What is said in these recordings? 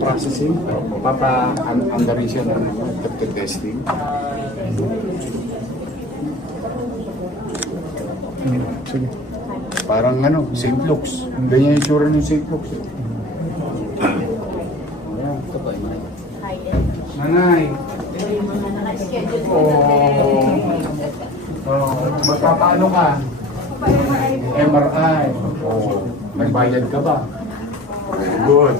Processing. Papa-under rin siya ng testing. Sige. Parang ano, St. Luke's. Ganyan yung tsura ng St. Luke's. Nanay. Magpapaano ka? MRI. Nagbayad ka ba? Good.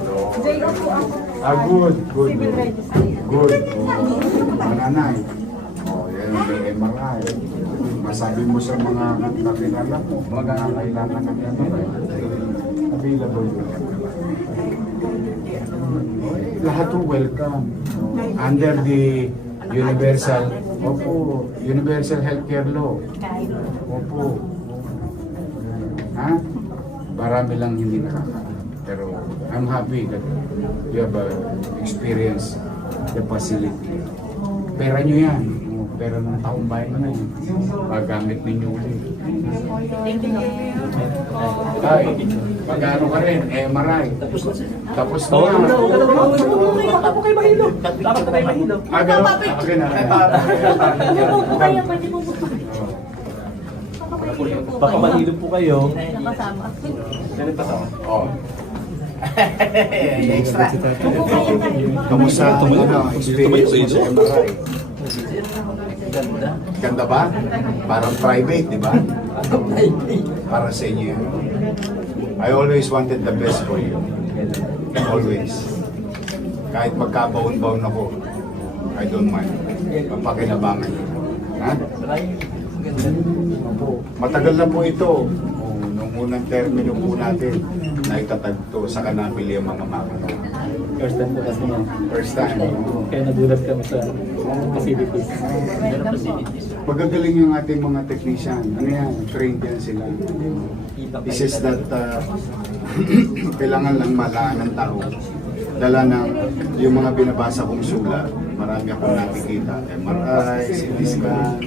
Good. Good. Nanay. Yan yung MRI. Masabi mo sa mga kakilala mo, mga kailangan ng MRI. Available yun. Lahat po welcome. Under the Universal Healthcare Law. Opo. Ha? Marami lang hindi nakakaano. Pero I'm happy that you have experienced the facility. Pera nyo yan. Pera ng taong bayan na yun. Paggamit ninyo ulit. Ay, pag-ano ka rin, MRI. Tapos na. Baka po kayo mahilo. Dapat na kayo mahilo. Okay na. Baka mahilo po kayo. Nakasama. Oh. Extra. Kamusta experience mo sa MRI? Ganda ba? Parang private, di ba? Para sa inyo yan. I always wanted the best for you. Always. Kahit magkabaon-baon ako, I don't mind. Papakinabangan nyo. Ha? Matagal na po ito. Nung unang termino po natin, naitatagto sa kanabili ang mga makina. First time po kasi na. First time. Kaya nagulat kami sa facilities. Magagaling yung ating mga technician. Ano yan? Trained yan sila. This is that kailangan lang malaan ng tao. Dala ng yung mga binabasa kong sulat. Marami akong nakikita. MRI, CT scan.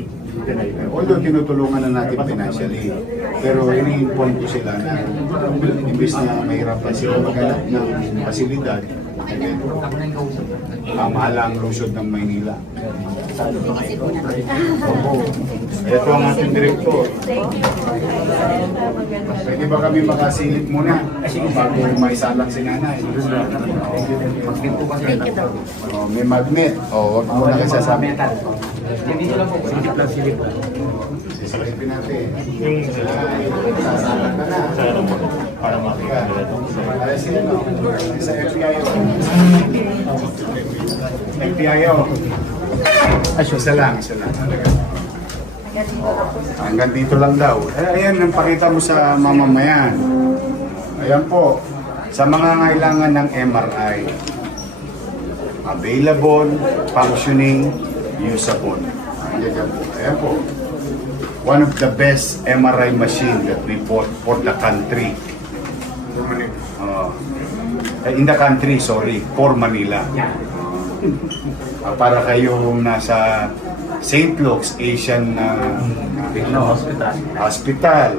Although tinutulungan na natin financially. Pero ini-inform ko sila na imbis na mahirapan sila maghanap ng pasilidad, mahal ang lusod ng Maynila. Opo. Ito ang ating direktor. Pwede ba kami makasilip muna bago maisalang si nanay? May magnet. Wag mo na kasasabi. Dito lang po. Silip lang, silip. Sisilipin natin. Sasalang ka na. Para makikita. Alas sino? Sa FPIO. FPIO. Isa lang. Hanggang dito lang daw. Ayan, ang pakita mo sa mamamayan. Ayan po. Sa mga kailangan ng MRI. Available, functioning, usable. Ayan po. One of the best MRI machine that we bought for the country. In the country, sorry, for Manila. Para kayong nasa St. Luke's Asian Hospital.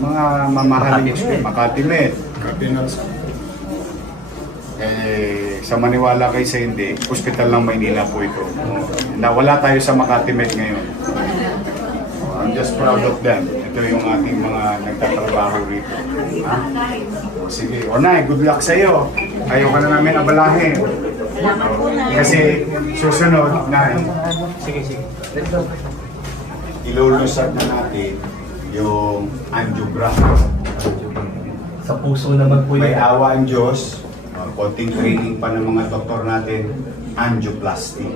Mga mamahaling Makati Med. Sa maniwala kay sa hindi, hospital ng Maynila po ito. Nawala tayo sa Makati Med ngayon. I'm just proud of them. Ito yung ating mga nagtatrabaho rito. Ha? Sige. Nay, good luck sa iyo. Ayaw ka na namin abalahin. Kasi susunod, Nay. Sige. Ilulusad na natin yung angiogram. Sa puso naman po May yun. awa ang Diyos. Konting training pa ng mga doktor natin, angioplasty.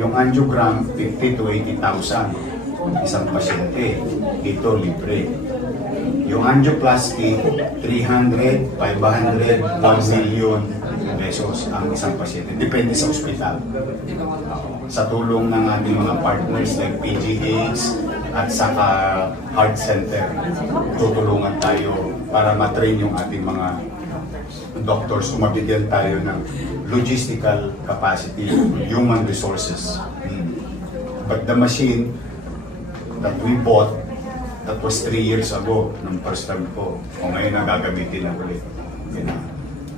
Yung angiogram, 50 to 80,000. Isang pasyente. Ito, libre. Yung angioplasty, 300, 500, 1 million pesos ang isang pasyente. Depende sa ospital. Sa tulong ng ating mga partners like PGH at saka Heart Center, tutulungan tayo para matrain yung ating mga doctors, mabigyan tayo ng logistical capacity, human resources. But the machine that we bought, that was 3 years ago, nung first time ko, o ngayon na gagamitin na ulit.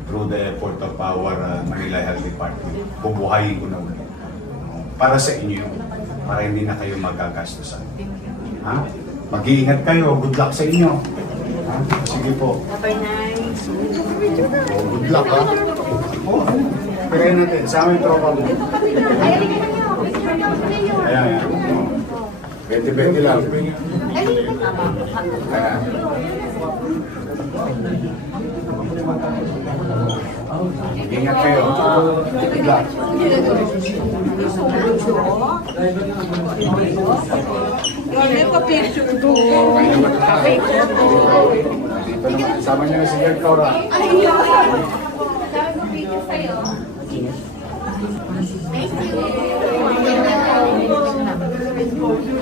through the effort of our Manila Health Department. Bubuhayin ko na ulit. Para sa inyo, para hindi na kayo magagastusan. Ha? Mag-iingat kayo. Good luck sa inyo. Ha? Sige po. Nice. Oh, good luck, ha? Oh, pirahin natin. Sa aming tropa mo. Ayan, ayan. 20-20 lang. Ayan. Ingat kayo. Good luck. Ano pa picture ko? Dito naman. Sama niyo na si Gerd Cora.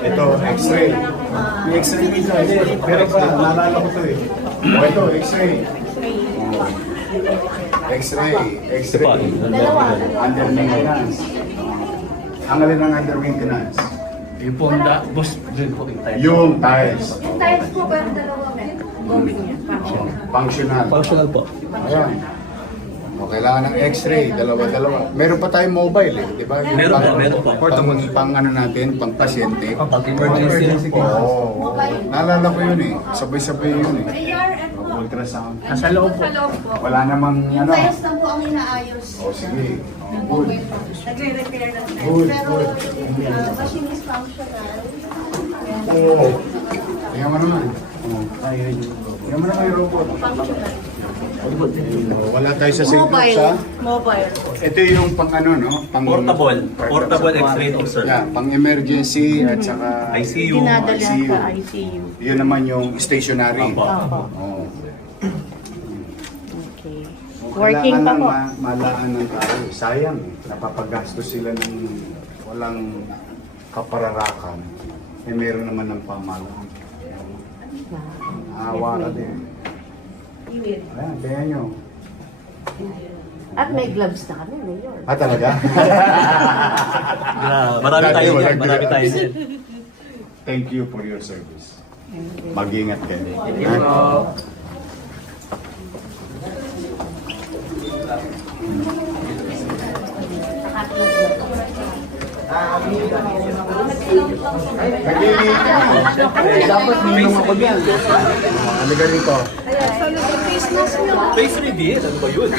Ito, X-ray. May X-ray dito. Meron pa, naalala ko ito eh. Ito, X-ray. X-ray. X-ray. Under maintenance. Ang alin ng under maintenance? Yung po, boss, dun po yung tayo. Yung tiles. Yung tiles po ba yung dalawa? Functional. Functional po. Ayan. O, kailangan ng X-ray, dalawa-dalawa. Meron pa tayong mobile eh, di ba? Yung Meron po. Pang ano natin, pang pasyente. Pag emergency. Oo. Naalala ko yun eh. Sabay-sabay yun eh. ARF po. Ultrasound. Nasa loob po. Sa loob po. Wala namang Yung ano. tiles na po ang inaayos. O sige. Good. Nagre-repair ng tiles. Good, Pero good. yung machine is functional. Oo. Tingnan mo naman. Tingnan mo naman yung robot. Functional. Wala tayo sa St. Luke's ha? Mobile. Ito yung pang ano no? Pang Portable X-ray to, sir. Yeah, pang emergency at saka ICU. Dinadala ICU. sa ICU. Yun naman yung stationary. Opo. Oo. Okay. Working pa po. Malaan ng tao. Sayang eh. Napapagastos sila ng walang kapararakan. Eh meron naman ng pamalaan. Awa ka din. Ayan, kaya nyo. At may gloves na kami, Mayor. Ah, talaga? Marami tayo Dati dyan. walang Marami tayo gloves. dyan. Thank you for your service. Mag-ingat kayo. Dapat ninong ako dyan. Halika rito. Face reveal. Ano ba yun?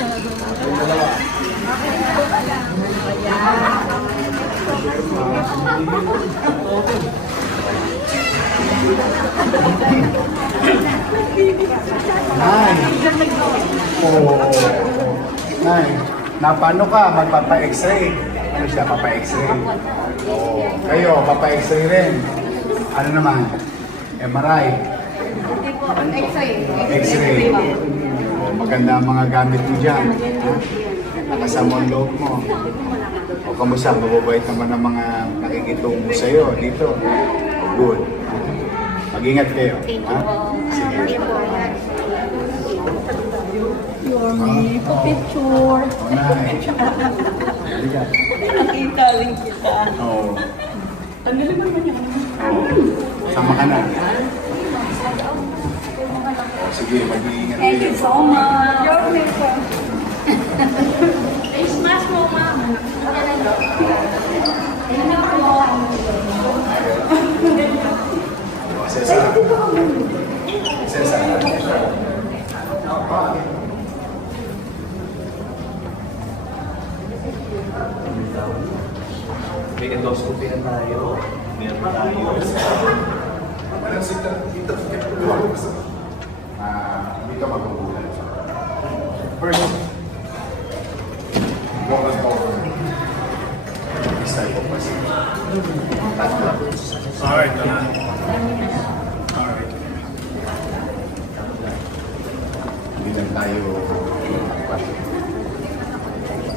Nay. Oo. Nay. Napano ka? Magpapa-x-ray. Ano siya? Papa-x-ray. Oo. Kayo, papa-x-ray rin. Ano naman? MRI. X-ray. X-ray. Maganda ang mga gamit mo dyan. Ha? Nakasama ang loob mo. O kamusta? Mababait naman ang mga nakikitungo sa'yo dito. Good. Mag-ingat kayo. Ha? Sige. Yorme, pa-picture. O, Nay. Halika. Nakita rin kita. Oo. Oo. Sama ka na. O, sige, mag-iingat Thank you kayo. so much. Yorme po. Face mask mo, ma'am. Cesar. Cesar. May endoscopy na tayo. Meron tayo. Dito magkukulan. First, walk and forward. This type of procedure. Alright. Alright. Hindi lang tayo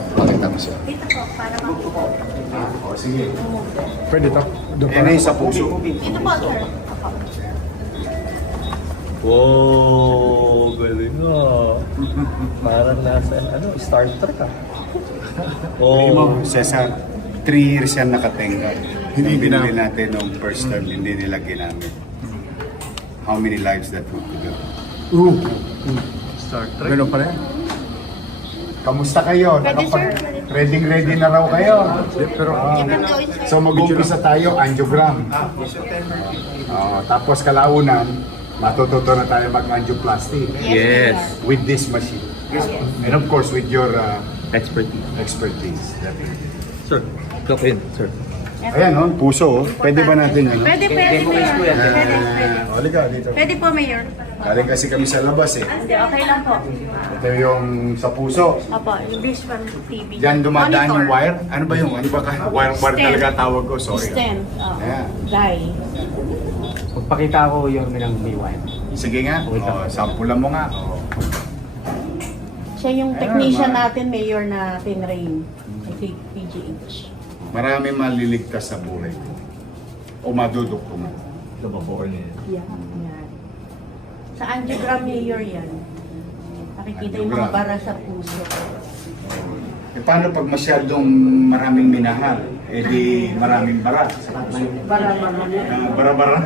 pakita mo siya. Dito po, para makita. O sige. Pwede to. Yan ay sa puso. Dito po, sir. Wow, galing ah. Parang nasa, Star Trek ah. Sabi mo, Oh, Cesar, 3 years yan nakatenga. Hindi binili natin nung first term, hindi nila ginamit. How many lives that would do? Star Trek. Ganun pala yan. Kamusta kayo? Ready na raw kayo? So mag-umpisa tayo, angiogram. Tapos kalaunan, matututo na tayo mag-angioplasty. Yes. With this machine. And of course, with your Expertise. expertise. Sir, go in, sir. Ayan, oh, puso. Oh. Pwede ba natin yan? Pwede, Mayor. Pwede. Halika, dito. Pwede po, Mayor. Galing kasi kami sa labas eh. Hindi, okay lang po. Ito yung sa puso. Opo, yung visual TV. Diyan dumadaan yung Monitor. wire. Ano ba yung? Ano ba ka? Wire Stent. talaga tawag ko. Sorry. Stent. Ayan. Dye. Magpakita ako yung minang B1. Sige nga. Oh, sampulan mo nga. Oh. Siya yung Ayan, technician ma. natin, mayor na tinrain. I think PGH. Marami maliligtas sa buhay ko. O madudukto mo. Yeah. Yan. Sa angiogram, mayor yan. Nakikita yung mga Angiogram. bara sa puso. E paano pag masyadong maraming minahal? E di maraming bara. Bara marami. Bara-bara.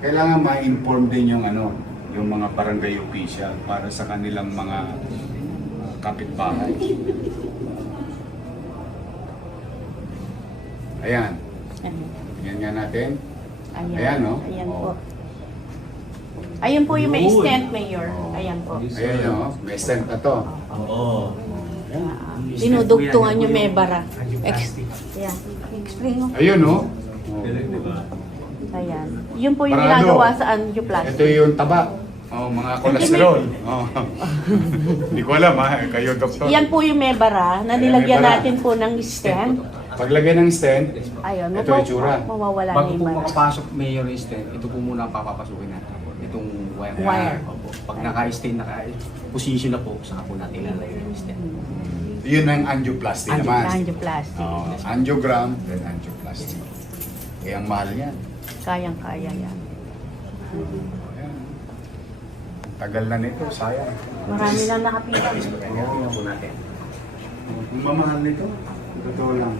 Kailangan ma-inform din yung ano, yung mga barangay official para sa kanilang mga kapitbahay. Ayan. Tingnan nga natin. Ayan, no? Ayan Oh. po. Ayun po yung may stent, mayor. Ayan po. Ayan, no? May stent na to. Dinudugtungan yung may bara. Ayan. Explain mo. Ayun, no? Ayan. Yun po yung Parado. ginagawa sa angioplasty. Ito yung taba. Oh, mga kolesterol. Oh. Hindi ko alam ha, kayo doktor. Yan po yung may bara na Ayan, nilagyan may bara. natin po ng stent. Paglagay ng stent, Ayun. ito yung tsura. Mawawala na Bago yung po bara. makapasok, Mayor, yung stent, ito po muna ang papapasukin natin. Itong wire. Wire. Opo. Pag naka-stent, naka-position na po, saka po natin ilalagay yung stent. Yun ang angioplasty naman. Angioplasty. Oh, angiogram, then angioplasty. Kaya ang mahal yan. Kayang-kaya yan. Ayan. Tagal na nito, sayang. Marami lang nakapila. Tingnan po natin. Kung mamahal nito, totoo lang.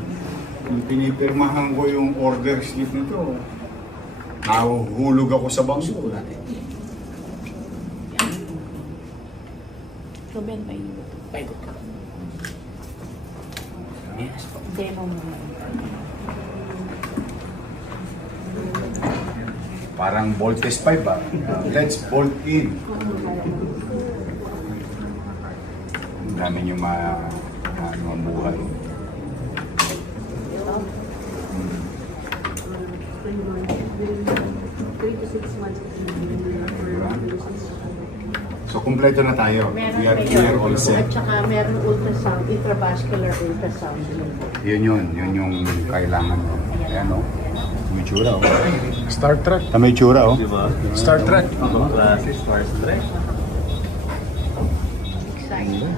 Kung pinipirmahan ko yung order slip nito, nahuhulog ako sa bangso. Ruben, paikot. Paikot ka. Yes po. Demo mo. Parang voltage pipe ba? Let's bolt in. Ang dami nyo ang buhay. 3 to 6 months. So, kumpleto na tayo. Meron We are mayor. clear all At set. saka meron ultrasound, intravascular ultrasound. Yun yung kailangan mo. Ayan o. May tsura o. Star Trek. May tsura o. Diba? Star Trek. Klase, Star Trek. Excited.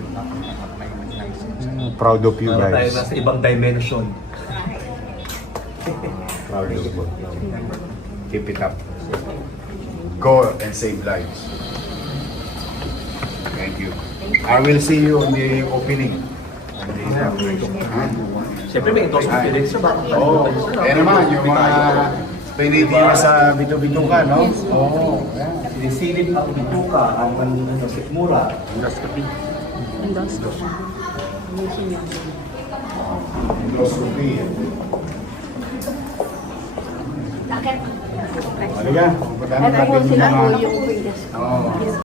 Proud of you Tayo guys. nasa ibang dimension. Proud of you. Keep it up. Go and save lives. Thank you. I will see you on the opening. Siyempre may ito sa Philippines, sir. Oo. Eh naman, yung mga pinitira sa bito-bituka, no? Oo. Sinisilip ang bituka, ang sikmura. Endoscopy. Bakit? Halika, pupuntahan Ito po natin yung sila po mga... yung biggest. Oo.